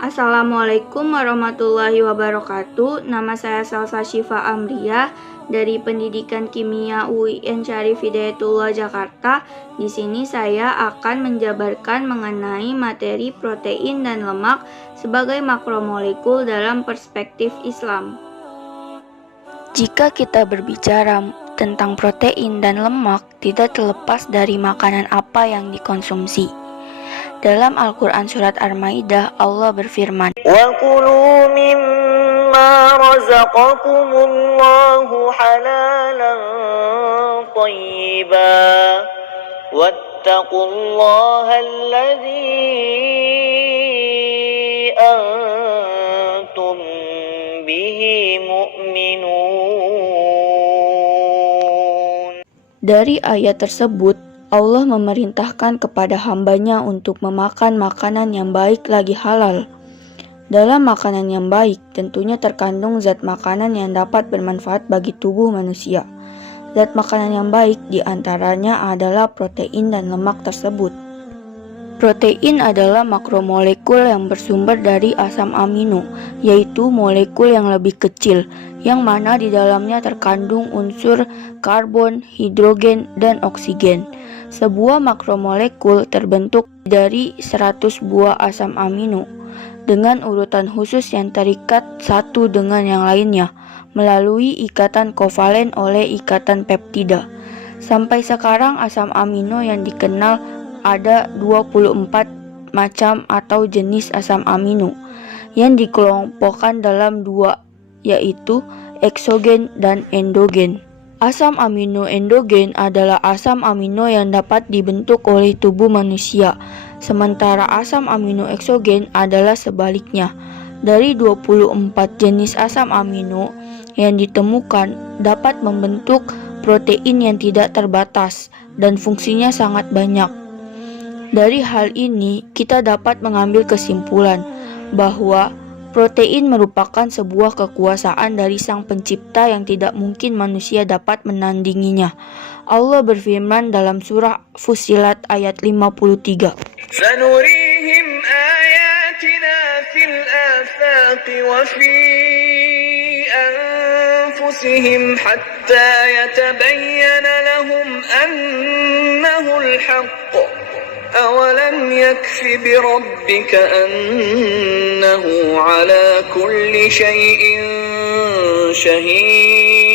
Assalamualaikum warahmatullahi wabarakatuh. Nama saya Salsa Syifa Amriyah dari Pendidikan Kimia UIN Syarif Hidayatullah Jakarta. Di sini saya akan menjabarkan mengenai materi protein dan lemak sebagai makromolekul dalam perspektif Islam. Jika kita berbicara tentang protein dan lemak, tidak terlepas dari makanan apa yang dikonsumsi. Dalam Al-Quran Surat Al-Maidah, Allah berfirman, وَكُلُوا مِمَّا رَزَقَكُمُ اللَّهُ حَلَالًا طَيِّبًا وَاتَّقُوا اللَّهَ الَّذِي أَنْتُمْ بِهِ مُؤْمِنُونَ. Dari ayat tersebut, Allah memerintahkan kepada hambanya untuk memakan makanan yang baik lagi halal. Dalam makanan yang baik, tentunya terkandung zat makanan yang dapat bermanfaat bagi tubuh manusia. Zat makanan yang baik diantaranya adalah protein dan lemak tersebut. Protein adalah makromolekul yang bersumber dari asam amino, yaitu molekul yang lebih kecil, yang mana di dalamnya terkandung unsur karbon, hidrogen, dan oksigen. Sebuah makromolekul terbentuk dari 100 buah asam amino, dengan urutan khusus yang terikat satu dengan yang lainnya, melalui ikatan kovalen oleh ikatan peptida. Sampai sekarang asam amino yang dikenal ada 24 macam atau jenis asam amino yang dikelompokkan dalam dua, yaitu eksogen dan endogen. Asam amino endogen adalah asam amino yang dapat dibentuk oleh tubuh manusia, sementara asam amino eksogen adalah sebaliknya. Dari 24 jenis asam amino yang ditemukan dapat membentuk protein yang tidak terbatas dan fungsinya sangat banyak. Dari hal ini, kita dapat mengambil kesimpulan bahwa protein merupakan sebuah kekuasaan dari Sang Pencipta yang tidak mungkin manusia dapat menandinginya. Allah berfirman dalam surah Fussilat ayat 53. سَنُرِيهِمْ آيَاتِنَا فِي الْآفَاقِ وَفِي أَنفُسِهِمْ حَتَّى يَتَبَيَّنَ لَهُمْ أَنَّهُ الْحَقُّ أَوَلَمْ يَكْفِ بِرَبِّكَ أَنَّهُ عَلَى كُلِّ شَيْءٍ شَهِيدٌ.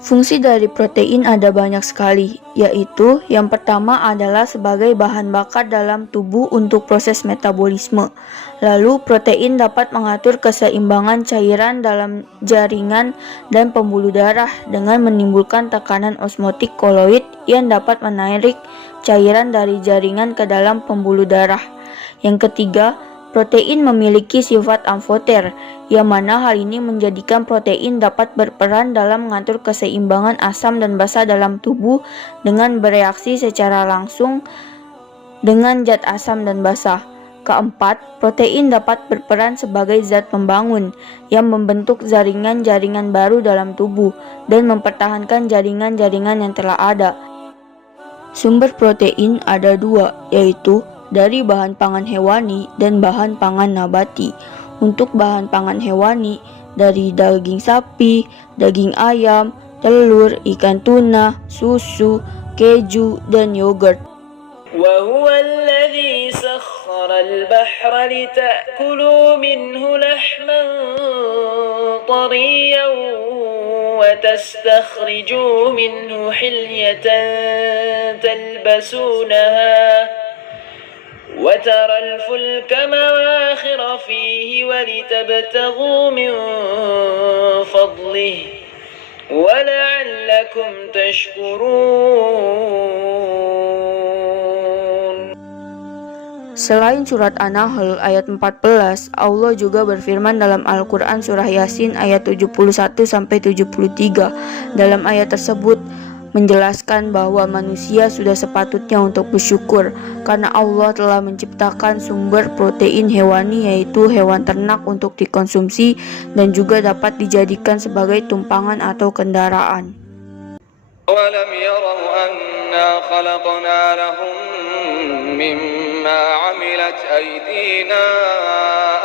Fungsi dari protein ada banyak sekali, yaitu yang pertama adalah sebagai bahan bakar dalam tubuh untuk proses metabolisme. Lalu, protein dapat mengatur keseimbangan cairan dalam jaringan dan pembuluh darah dengan menimbulkan tekanan osmotik koloid yang dapat menarik cairan dari jaringan ke dalam pembuluh darah. Yang ketiga, protein memiliki sifat amfoter, yang mana hal ini menjadikan protein dapat berperan dalam mengatur keseimbangan asam dan basa dalam tubuh dengan bereaksi secara langsung dengan zat asam dan basa. Keempat, protein dapat berperan sebagai zat pembangun yang membentuk jaringan-jaringan baru dalam tubuh dan mempertahankan jaringan-jaringan yang telah ada. Sumber protein ada dua, yaitu dari bahan pangan hewani dan bahan pangan nabati. Untuk bahan pangan hewani dari daging sapi, daging ayam, telur, ikan tuna, susu, keju, dan yogurt. وَهُوَ الَّذِي سَخَّرَ الْبَحْرَ لِتَأْكُلُوا مِنْهُ لَحْمًا طَرِيًّا وَتَسْتَخْرِجُوا مِنْهُ حِلْيَةً تَلْبَسُونَهَا وَتَرَى الْفُلْكَ مَوَاخِرَ فِيهِ وَلِتَبْتَغُوا مِنْ فَضْلِهِ وَلَعَلَّكُمْ تَشْكُرُونَ. Selain surat An-Nahl ayat 14, Allah juga berfirman dalam Al-Quran surah Yasin ayat 71-73. Dalam ayat tersebut menjelaskan bahwa manusia sudah sepatutnya untuk bersyukur karena Allah telah menciptakan sumber protein hewani, yaitu hewan ternak, untuk dikonsumsi dan juga dapat dijadikan sebagai tumpangan atau kendaraan. أَوَلَمْ يَرَوْا أَنَّا خَلَقْنَا لَهُم مِّمَّا مما عملت أيدينا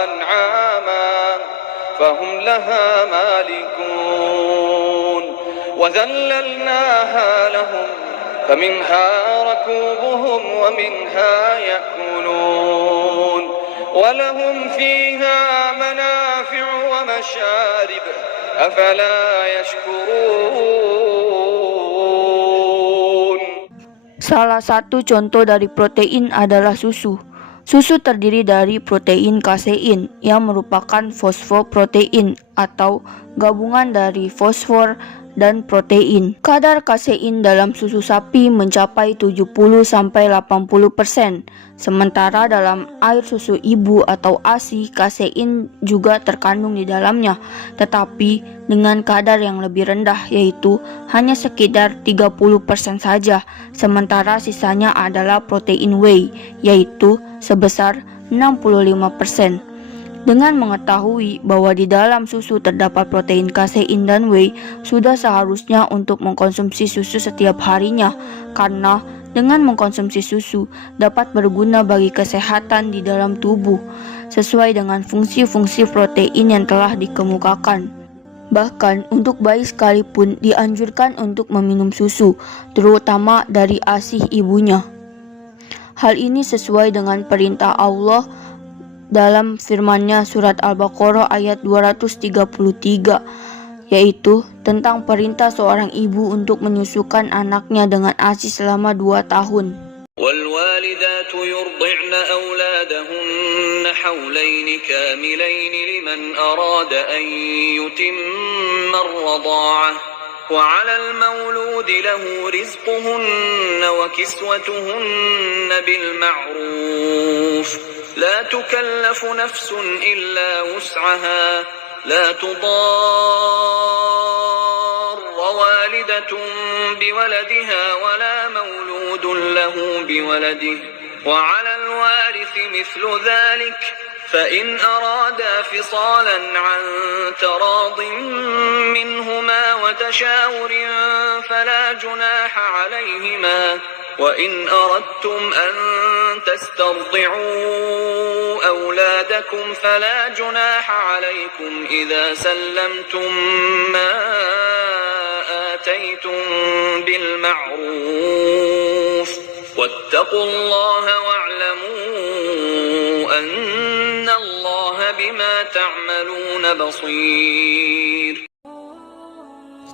أنعاما فهم لها مالكون وذللناها لهم فمنها ركوبهم ومنها يأكلون ولهم فيها منافع ومشارب أفلا يشكرون. Salah satu contoh dari protein adalah susu. Susu terdiri dari protein kasein yang merupakan fosfoprotein atau gabungan dari fosfor dan protein. Kadar kasein dalam susu sapi mencapai 70-80%. Sementara dalam air susu ibu atau ASI, kasein juga terkandung di dalamnya, tetapi dengan kadar yang lebih rendah, yaitu hanya sekitar 30% saja. Sementara sisanya adalah protein whey, yaitu sebesar 65%. Dengan mengetahui bahwa di dalam susu terdapat protein kasein dan whey, sudah seharusnya untuk mengkonsumsi susu setiap harinya, karena dengan mengkonsumsi susu dapat berguna bagi kesehatan di dalam tubuh, sesuai dengan fungsi-fungsi protein yang telah dikemukakan. Bahkan untuk bayi sekalipun dianjurkan untuk meminum susu, terutama dari ASI ibunya. Hal ini sesuai dengan perintah Allah dalam firman-Nya surat Al-Baqarah ayat 233, yaitu tentang perintah seorang ibu untuk menyusukan anaknya dengan ASI selama 2 tahun. والوالدات يرضعن أولادهن حولين كاملين لمن أراد أن يتم الرضاعة وعلى المولود له رزقهن وكسوتهن بالمعروف لا تكلف نفس إلا وسعها لا تضار والدة بولدها ولا مولود له بولده وعلى الوارث مثل ذلك فإن أرادا فصالا عن تراض منهما وتشاور فلا جناح عليهما وإن أردتم أن تسترضعوا أولادكم فلا جناح عليكم إذا سلمتم ما آتيتم بالمعروف واتقوا الله واعلموا أن الله بما تعملون بصير.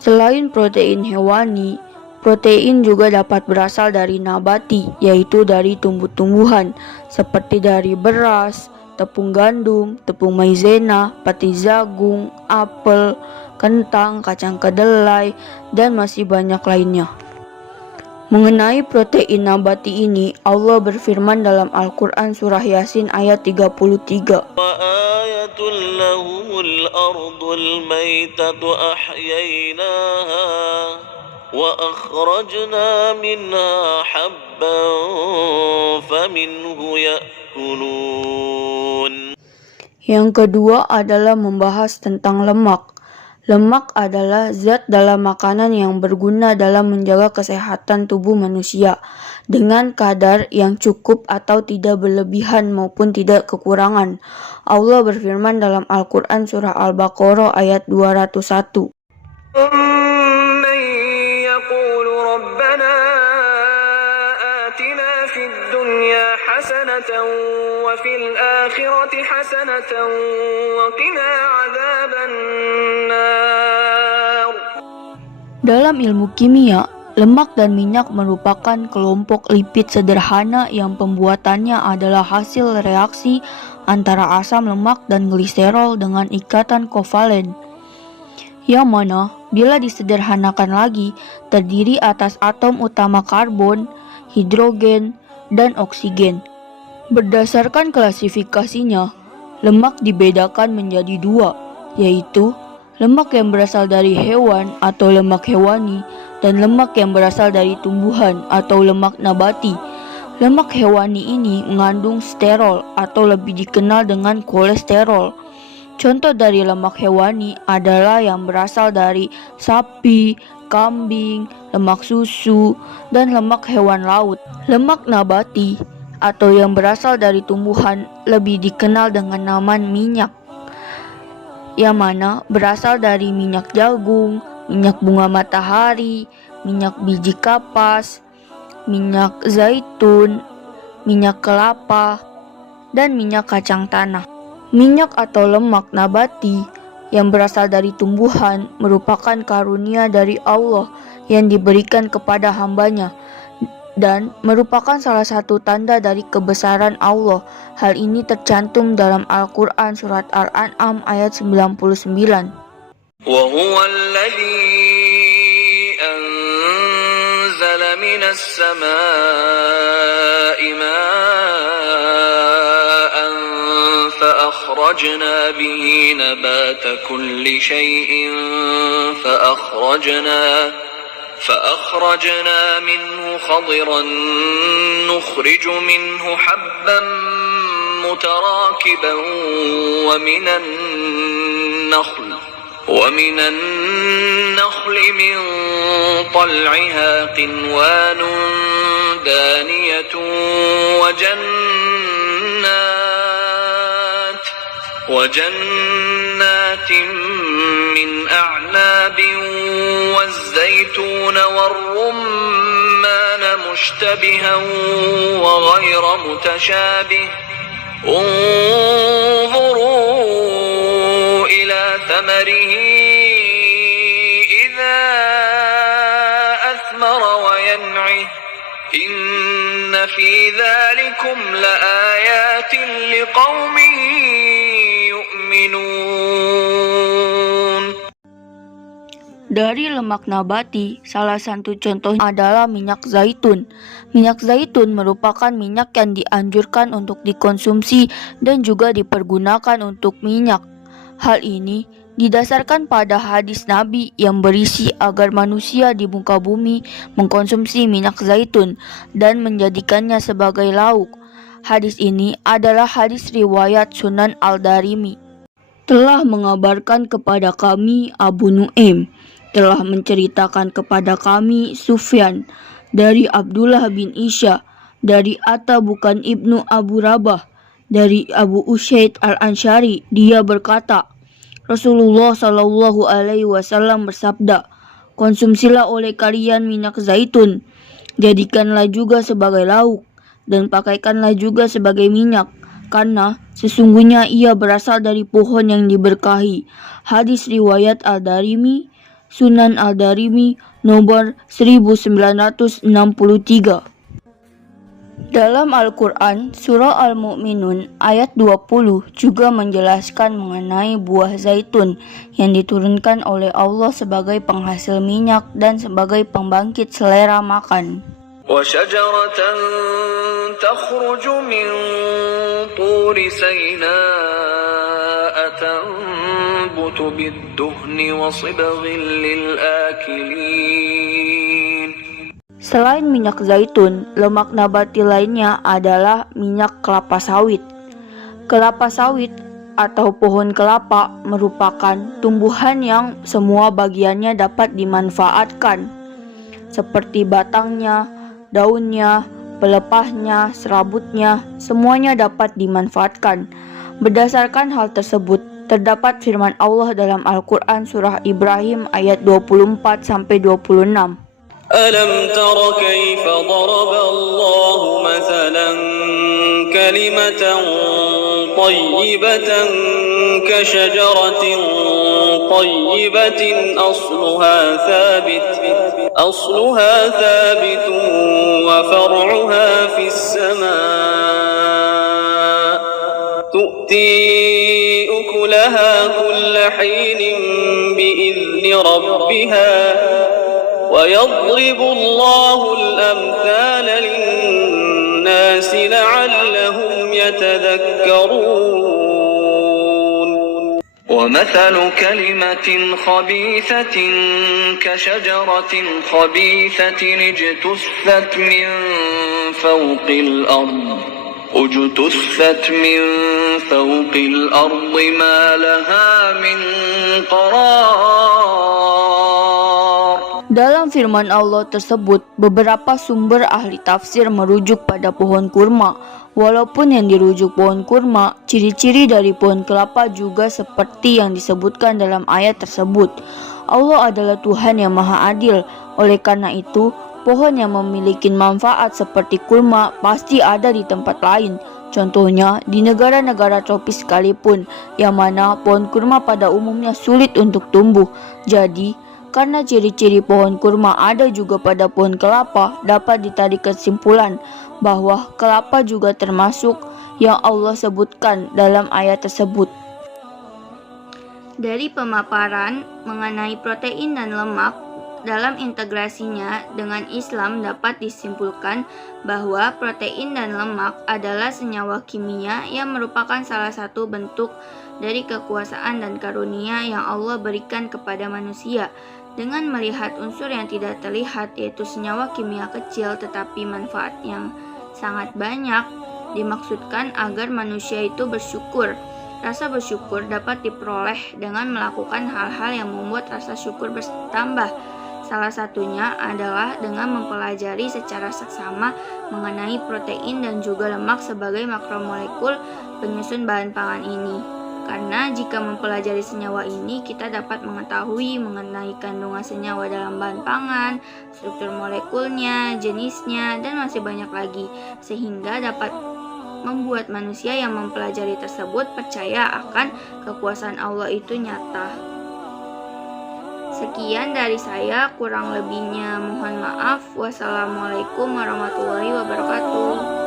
Selain protein hewani, protein juga dapat berasal dari nabati, yaitu dari tumbuh-tumbuhan, seperti dari beras, tepung gandum, tepung maizena, pati jagung, apel, kentang, kacang kedelai, dan masih banyak lainnya. Mengenai protein nabati ini, Allah berfirman dalam Al-Quran surah Yasin ayat 33. وآية لهم الأرض الميتة أحييناها وأخرجنا منها حبا فمنه يأكلون. Yang kedua adalah membahas tentang lemak. Lemak adalah zat dalam makanan yang berguna dalam menjaga kesehatan tubuh manusia dengan kadar yang cukup atau tidak berlebihan maupun tidak kekurangan. Allah berfirman dalam Al-Quran surah Al-Baqarah ayat 201. من يقول ربنا آتنا في الدنيا حسنة وفي الآخرة حسنة وقنا عذاب النار. Dalam ilmu kimia, lemak dan minyak merupakan kelompok lipid sederhana yang pembuatannya adalah hasil reaksi antara asam lemak dan gliserol dengan ikatan kovalen, yang mana bila disederhanakan lagi terdiri atas atom utama karbon, hidrogen, dan oksigen. Berdasarkan klasifikasinya, lemak dibedakan menjadi 2, yaitu lemak yang berasal dari hewan atau lemak hewani dan lemak yang berasal dari tumbuhan atau lemak nabati. Lemak hewani ini mengandung sterol atau lebih dikenal dengan kolesterol. Contoh dari lemak hewani adalah yang berasal dari sapi, kambing, lemak susu, dan lemak hewan laut. Lemak nabati atau yang berasal dari tumbuhan lebih dikenal dengan nama minyak, yang mana berasal dari minyak jagung, minyak bunga matahari, minyak biji kapas, minyak zaitun, minyak kelapa, dan minyak kacang tanah. Minyak atau lemak nabati yang berasal dari tumbuhan merupakan karunia dari Allah yang diberikan kepada hambanya dan merupakan salah satu tanda dari kebesaran Allah. Hal ini tercantum dalam Al-Quran surat Al-An'am ayat 99. وهو الذي أنزل من السماء ماء فأخرجنا به نبات كل شيء فأخرجنا منه خضرا نخرج منه حبا متراكبا ومن النخل من طلعها قنوان دانية وجنات من أعناب والزيتون والرمان مشتبها وغير متشابه انظروا إلى ثمره إذا أثمر وينعه إن في ذلكم لآيات لقوم يؤمنون. Dari lemak nabati, salah satu contohnya adalah minyak zaitun. Minyak zaitun merupakan minyak yang dianjurkan untuk dikonsumsi dan juga dipergunakan untuk minyak. Hal ini didasarkan pada hadis Nabi yang berisi agar manusia di muka bumi mengkonsumsi minyak zaitun dan menjadikannya sebagai lauk. Hadis ini adalah hadis riwayat Sunan Al-Darimi. Telah mengabarkan kepada kami Abu Nu'aim, telah menceritakan kepada kami Sufyan dari Abdullah bin Isya, dari Atta bukan Ibnu Abu Rabah, dari Abu Usaid Al-Ansyari. Dia berkata, Rasulullah Shallallahu Alaihi Wasallam bersabda, konsumsilah oleh kalian minyak zaitun, jadikanlah juga sebagai lauk, dan pakaikanlah juga sebagai minyak, karena sesungguhnya ia berasal dari pohon yang diberkahi. Hadis riwayat Al-Darimi, Sunan Al-Darimi nomor 1963. Dalam Al-Quran, surah Al-Mu'minun ayat 20 juga menjelaskan mengenai buah zaitun yang diturunkan oleh Allah sebagai penghasil minyak dan sebagai pembangkit selera makan. وشجرة تخرج من طور سيناء تنبت بالدهن وصبغ للآكلين. Selain minyak zaitun, lemak nabati lainnya adalah minyak kelapa sawit. Kelapa sawit atau pohon kelapa merupakan tumbuhan yang semua bagiannya dapat dimanfaatkan, seperti batangnya, daunnya, pelepahnya, serabutnya, semuanya dapat dimanfaatkan. Berdasarkan hal tersebut, terdapat firman Allah dalam Al-Quran surah Ibrahim ayat 24-26. ألم تر كيف ضرب الله مثلا كلمة طيبة كشجرة طيبة أصلها ثابت وفرعها في السماء تؤتي أكلها كل حين بإذن ربها ويضرب الله الأمثال للناس لعلهم يتذكرون ومثل كلمة خبيثة كشجرة خبيثة اجتثت من فوق الأرض ما لها من قرار. Dalam Dalam firman Allah tersebut, beberapa sumber ahli tafsir merujuk pada pohon kurma. Walaupun yang dirujuk pohon kurma, ciri-ciri dari pohon kelapa juga seperti yang disebutkan dalam ayat tersebut. Allah adalah Tuhan yang Maha Adil. Oleh karena itu, pohon yang memiliki manfaat seperti kurma pasti ada di tempat lain. Contohnya, di negara-negara tropis sekalipun, yang mana pohon kurma pada umumnya sulit untuk tumbuh. Jadi, karena ciri-ciri pohon kurma ada juga pada pohon kelapa, dapat ditarik kesimpulan bahwa kelapa juga termasuk yang Allah sebutkan dalam ayat tersebut. Dari pemaparan mengenai protein dan lemak, dalam integrasinya dengan Islam dapat disimpulkan bahwa protein dan lemak adalah senyawa kimia yang merupakan salah satu bentuk dari kekuasaan dan karunia yang Allah berikan kepada manusia. Dengan melihat unsur yang tidak terlihat, yaitu senyawa kimia kecil tetapi manfaat yang sangat banyak, dimaksudkan agar manusia itu bersyukur. Rasa bersyukur dapat diperoleh dengan melakukan hal-hal yang membuat rasa syukur bertambah. Salah satunya adalah dengan mempelajari secara seksama mengenai protein dan juga lemak sebagai makromolekul penyusun bahan pangan ini. Karena jika mempelajari senyawa ini, kita dapat mengetahui mengenai kandungan senyawa dalam bahan pangan, struktur molekulnya, jenisnya, dan masih banyak lagi, sehingga dapat membuat manusia yang mempelajari tersebut percaya akan kekuasaan Allah itu nyata. Sekian dari saya, kurang lebihnya mohon maaf. Wassalamualaikum warahmatullahi wabarakatuh.